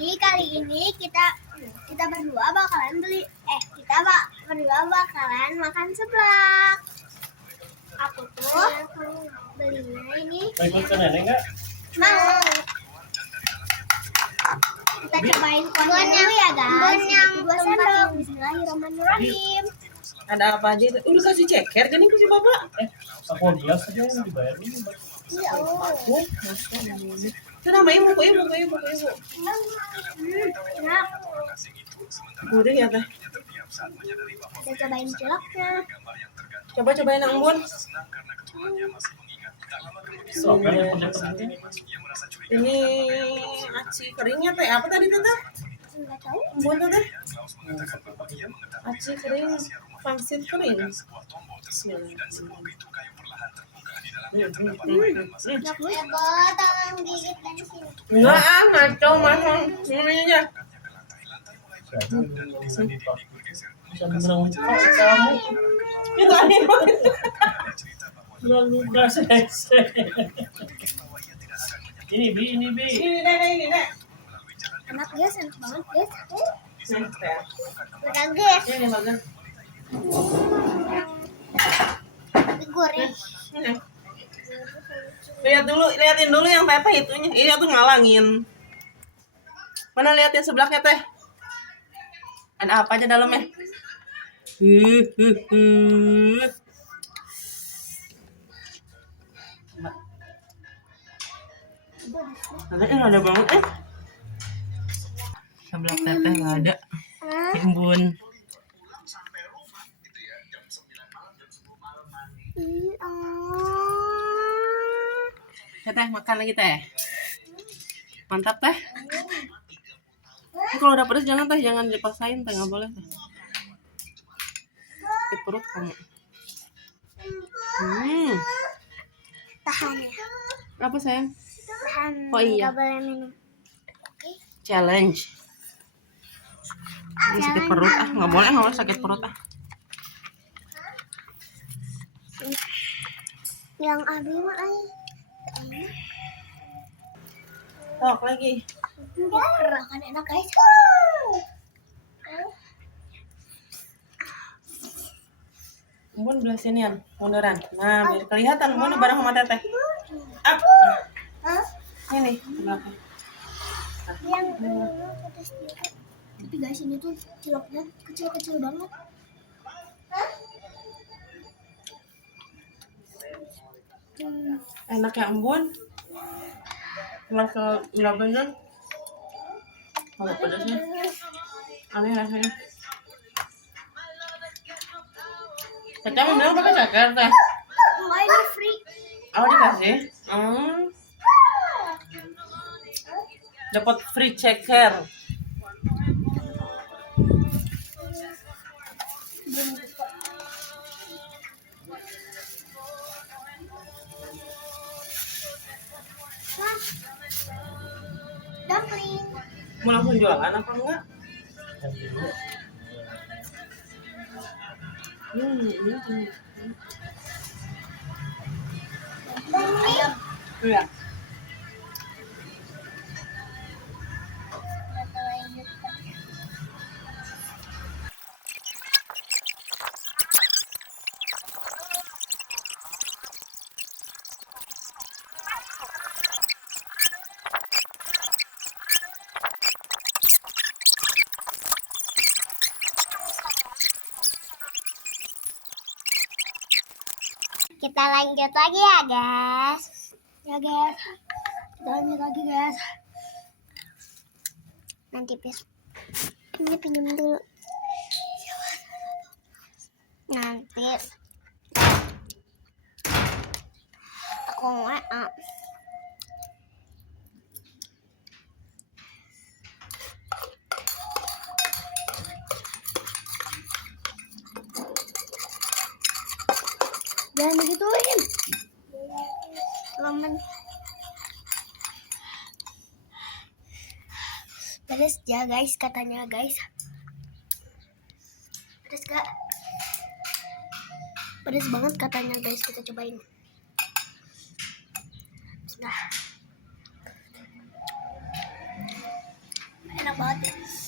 Jadi kali ini kita berdua bakalan makan seblak. Aku tuh belinya ini. Mau ikut ke nenek nggak? Mau. Kita cobain kuahnya dulu ya guys. Yang 2 sendok. Bismillahirrahmanirrahim. Ada apa aja? Udah kasih ceker kan itu si bapak? Aku gelas aja yang dibayar dulu. Ya Allah. Itu nama ibu. Enak. Gurih ya teh. Kita cobain ciloknya. Cobain yang Bun. Soalnya yang penting. Ini aci keringnya teh apa tadi teh? Enggak tahu. Bun teh. Aci kering, pangsit kering. Tolong gigit dari sini. Enggak ngaco masang ini aja. Bisa menang kamu. Itu aneh banget. Lalu berasa Ini bi. Ini nek. Enak guys, enak banget guys. Nih, teh. Udah guys. Ini bagus. Digoreng. Ini. Liatin dulu yang teteh itunya. Ini tuh ngalangin. Mana liatin sebelahnya teh? Ada apa aja dalamnya? Nanti nggak ada banget Sebelah teteh nggak ada. Timbun. Teteh makan lagi teh. Mantap teh. Ini kalau udah pedas jangan dipaksain teh, nggak boleh teh. Sakit perut kamu. Tahan ya. Apa sayang? Tahan. Oh iya. Nggak boleh minum. Challenge. Ini sakit perut nggak boleh sakit perut Yang abi mah ay. Tok lagi. Makan enak guys. Bun belah sinian, munduran. Nah, biar kelihatan Bun bareng sama teteh. Up. Ini belakang. Yang pedas dikit. Tapi guys ini tuh ciloknya kecil-kecil banget. Enak ya Bun. Rasa nggak bener. Kalau pedasnya aneh rasanya. Teteh mau bilang pakai ceker teh. Enggak, ini free. Oh dikasih. Dapat free ceker. Dumpling. Mau langsung jualan apa enggak? Ayam. Iya. Kita lanjut lagi ya guys. Kita lanjut lagi guys. Nanti ini pinjam dulu. Nanti aku jangan digituin. Lemen. Pedas ya guys katanya guys. Pedas gak? Pedas banget katanya guys, kita cobain. Nah. banget ya.